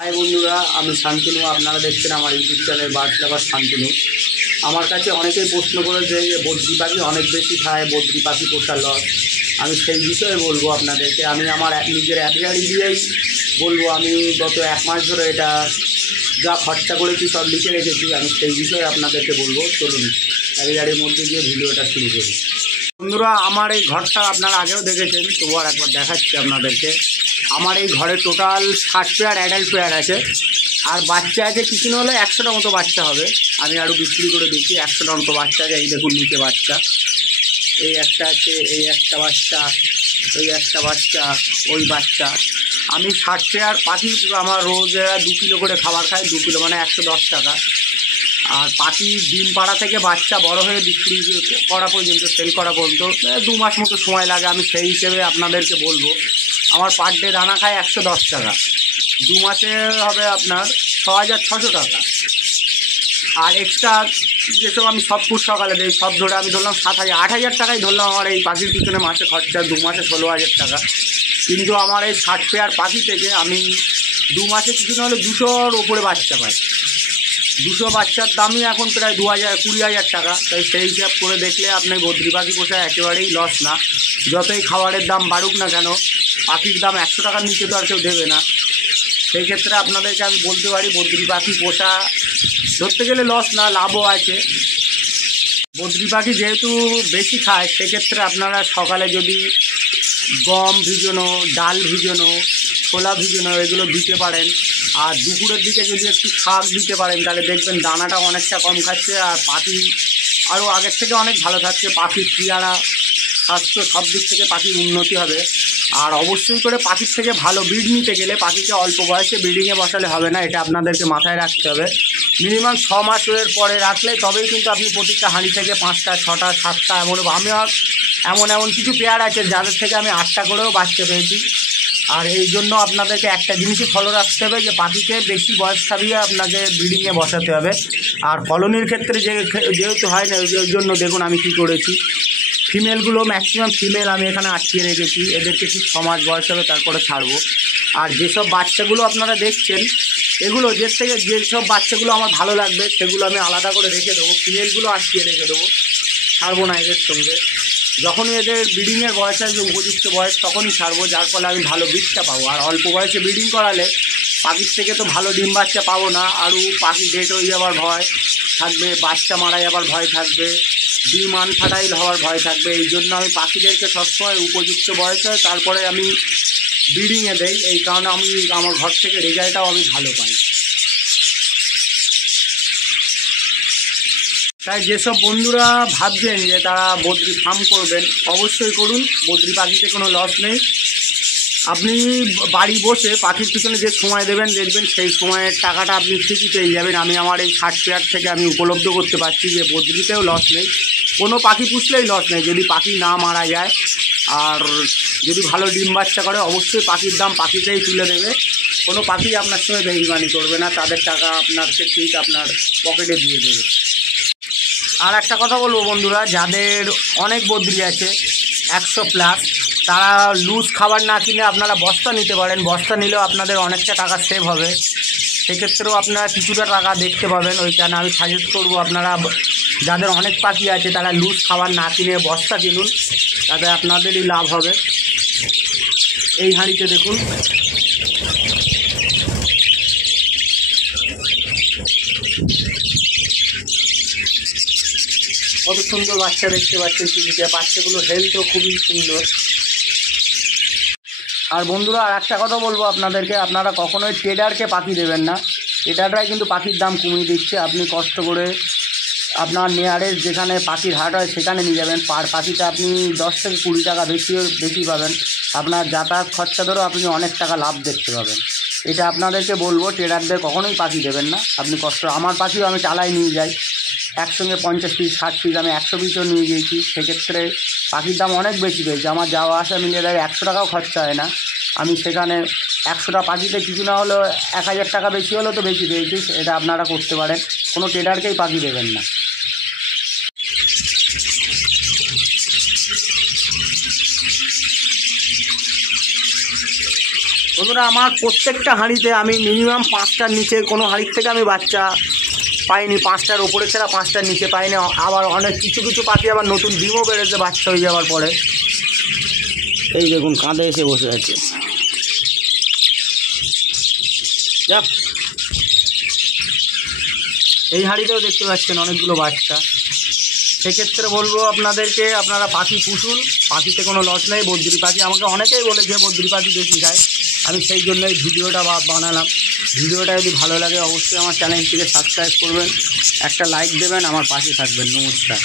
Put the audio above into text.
High বন্ধুরা, আমি শান্তনু। আপনারা দেখছেন আমার ইউটিউব চ্যানেল বার্ড লাভার শান্তনু। আমার কাছে অনেকেই প্রশ্ন করেছে যে বদ্রি পাখি অনেক বেশি খায়, বদ্রি পাখি পোষার লস। আমি সেই বিষয়ে বলবো আপনাদেরকে। আমি আমার নিজের অ্যাপিয়ারি দিয়েই বলবো। আমি গত 1 মাস ধরে এটা যা খরচা করেছি সব লিখে রেখেছি। আমি সেই বিষয়ে আপনাদেরকে বলবো। চলুন অ্যাপিয়ারির মধ্যে গিয়ে ভিডিওটা শুরু করি। বন্ধুরা, আমার এই ঘরটা আপনারা আগেও দেখেছেন, তবু আর একবার দেখাচ্ছি আপনাদেরকে। আমার এই ঘরে টোটাল 60 পেয়ার অ্যাডাল্ট পেয়ার আছে, আর বাচ্চা আছে কিছু না হলে 100টা মতো বাচ্চা হবে। আমি আরও বিক্রি করে দিচ্ছি। 100টা মতো বাচ্চা আছে। এই দেখুন নিচে বাচ্চা, এই একটা আছে, এই একটা বাচ্চা, ওই একটা বাচ্চা, ওই বাচ্চা। আমি 60 পেয়ার পাখি, আমার রোজ 2 কিলো করে খাবার খায়। 2 কিলো মানে 110 টাকা। আর পাখি ডিম পাড়া থেকে বাচ্চা বড় হয়ে বিক্রি করা পর্যন্ত, সেল করা পর্যন্ত 2 মাস মতো সময় লাগে। আমি সেই হিসেবে আপনাদেরকে বলবো, আমার পার ডে দানা খায় 110 টাকা। 2 মাসে হবে আপনার 6600 টাকা। আর এক্সট্রা যেসব আমি সব ফুড সকালে দিই, সব ধরে আমি ধরলাম 8,000 টাকাই ধরলাম আমার এই পাখির পিছনে মাসে খরচা। 2 মাসে 16,000 টাকা। কিন্তু আমার এই 60 পেয়ার পাখি থেকে আমি 2 মাসে কিছু না হলে 200-র ওপরে বাচ্চা পাই। 200 বাচ্চার দামই এখন প্রায় 20,000 টাকা। তাই সেই হিসাব করে দেখলে আপনার বদ্রি পাখি পোষা একেবারেই লস না। যতই খাবারের দাম বাড়ুক না কেন, পাখির দাম 100 টাকার নিচে তো আর কেউ দেবে না। সেই ক্ষেত্রে আপনাদেরকে আমি বলতে পারি, বদ্রি পাখি পোষা ধরতে গেলে লস না, লাভও আছে। বদ্রি পাখি যেহেতু বেশি খায়, সেক্ষেত্রে আপনারা সকালে যদি গম ভিজানো, ডাল ভিজানো, ছোলা ভিজানো এগুলো দিতে পারেন। আর দুপুরের দিকে যদি একটু শাক দিতে পারেন, তাহলে দেখবেন দানাটা অনেকটা কম খাচ্ছে, আর পাখি আরও আগের থেকে অনেক ভালো থাকছে। পাখির চেহারা, স্বাস্থ্য, সব দিক থেকে পাখির উন্নতি হবে। আর অবশ্যই করে পাখির থেকে ভালো ব্রিড নিতে গেলে পাখিকে অল্প বয়সে ব্রিডিংয়ে বসালে হবে না। এটা আপনাদেরকে মাথায় রাখতে হবে। মিনিমাম 6 মাসের পরে রাখলে তবেই কিন্তু আপনি প্রতিটা হাঁড়ি থেকে 5টা, 6টা, 7টা আমি এমন কিছু পেয়ার আছে যাদের থেকে আমি 8টা করেও বাচ্চা পেয়েছি। আর এই জন্য আপনাদেরকে একটা জিনিসই ফলো রাখতে হবে, যে পাখিকে বেশি বয়স ছাড়িয়ে আপনাকে ব্রিডিংয়ে বসাতে হবে। আর কলোনির ক্ষেত্রে যেহেতু হয় না, ওই জন্য দেখুন আমি কি করেছি। ফিমেলগুলো ম্যাক্সিমাম ফিমেল আমি এখানে আটকিয়ে রেখেছি। এদেরকে ঠিক 6 মাস বয়স হবে, তারপরে ছাড়বো। আর যেসব বাচ্চাগুলো আপনারা দেখছেন, এগুলো যেসব বাচ্চাগুলো আমার ভালো লাগবে সেগুলো আমি আলাদা করে রেখে দেবো। ফিমেলগুলো আটকিয়ে রেখে দেবো, ছাড়বো না এদের সঙ্গে। যখনই এদের ব্রিডিংয়ের বয়স আসবে, উপযুক্ত বয়স, তখনই ছাড়বো, যার ফলে আমি ভালো বীজটা পাবো। আর অল্প বয়সে ব্রিডিং করালে পাখির থেকে তো ভালো ডিম বাচ্চা পাবো না, আরও পাখি ডেট হয়ে যাওয়ার ভয় থাকবে, বাচ্চা মারা যাবার ভয় থাকবে, ডিম আনফার্টাইল হওয়ার ভয় থাকবে। এই জন্য আমি পাখিদেরকে সবসময় উপযুক্ত বয়স হয় তারপরে আমি ব্রিডিংয়ে দেই। এই কারণে আমি আমার ঘর থেকে রেজাল্টটাও আমি ভালো পাই। তাই যেসব বন্ধুরা ভাবছেন যে তারা বদ্রি ফার্ম করবেন, অবশ্যই করুন। বদ্রি পাখিতে কোনো লস নেই। আপনি বাড়ি বসে পাখির পিছনে যে সময় দেবেন, দেখবেন সেই সময়ের টাকাটা আপনি ঠিকই পেয়ে যাবেন। আমি আমার এই 60 পেয়ার থেকে আমি উপলব্ধ করতে পারছি যে বদ্রিতেও লস নেই, কোনো পাখি পুষলেই লস নেই, যদি পাখি না মারা যায়। আর যদি ভালো ডিম বাচ্চা করে, অবশ্যই পাখির দাম পাখিতেই তুলে দেবে। কোনো পাখি আপনার সঙ্গে বেইমানি করবে না, তাদের টাকা আপনাকে ঠিক আপনার পকেটে দিয়ে দেবে। আর একটা কথা বলবো বন্ধুরা, যাদের অনেক বদ্রি আছে 100+, তারা লুজ খাবার না কিনে আপনারা বস্তা নিতে পারেন। বস্তা নিলেও আপনাদের অনেকটা টাকা সেভ হবে। সেক্ষেত্রেও আপনারা কিছুটা টাকা দেখতে পাবেন। ওইখানে আমি সাজেস্ট করবো, আপনারা যাদের অনেক পাখি আছে তারা লুজ খাবার না কিনে বস্তা কিনুন, তাতে আপনাদেরই লাভ হবে। এই হাঁড়িতে দেখুন, কত সুন্দর বাচ্চা দেখতে পাচ্ছেন টিভিতে। বাচ্চাগুলো হেলথও খুবই সুন্দর। আর বন্ধুরা, আর একটা কথা বলবো আপনাদেরকে, আপনারা কখনোই ট্রেডারকে পাখি দেবেন না। ট্রেডাররাই কিন্তু পাখির দাম কমিয়ে দিচ্ছে। আপনি কষ্ট করে আপনার নিয়ারেস্ট যেখানে পাখির হাট হয় সেখানে নিয়ে যাবেন, পার পাখিতে আপনি 10 থেকে 20 টাকা বেশি পাবেন। আপনার যাতায়াত খরচা ধরেও আপনি অনেক টাকা লাভ দেখতে পাবেন। এটা আপনাদেরকে বলবো, ট্রেডারদের কখনোই পাখি দেবেন না। আপনি কষ্ট, আমার পাখিও আমি চালাই নিয়ে যাই, একসঙ্গে 50 পিস 60 পিস, আমি 100 পিসও নিয়ে গিয়েছি। সেক্ষেত্রে পাখির দাম অনেক বেশি পেয়েছে। আমার যাওয়া আসা মিলিয়ে দেয় 100 টাকাও খরচা হয় না। আমি সেখানে 100টা পাখিতে কিছু না হলেও 1000 টাকা বেশি হলেও তো বেশি পেয়েছি। এটা আপনারা করতে পারেন, কোনো ট্রেডারকেই পাখি দেবেন না। বন্ধুরা আমার প্রত্যেকটা হাঁড়িতে আমি মিনিমাম 5টার নিচে কোনো হাঁড়ির থেকে আমি বাচ্চা পাইনি, 5টার ওপরে ছাড়া 5টার নিচে পাইনি। আবার অনেক কিছু কিছু পাখি আবার নতুন ডিমও বেড়েছে বাচ্চা হয়ে যাওয়ার পরে। এই দেখুন কাঁধে এসে বসে আছে, যাক এই হাঁড়িতেও দেখতে পাচ্ছেন অনেকগুলো বাচ্চা। সেক্ষেত্রে বলবো আপনাদেরকে, আপনারা পাখি পুষুন, পাখিতে কোনো লস নেই। বদ্রি পাখি আমাকে অনেকেই বলেছে বদ্রি পাখি বেশি খায়, আমি সেই জন্যই ভিডিওটা বানালাম। ভিডিওটা যদি ভালো লাগে অবশ্যই আমার চ্যানেলটিকে সাবস্ক্রাইব করবেন, একটা লাইক দেবেন, আমার পাশে থাকবেন। নমস্কার।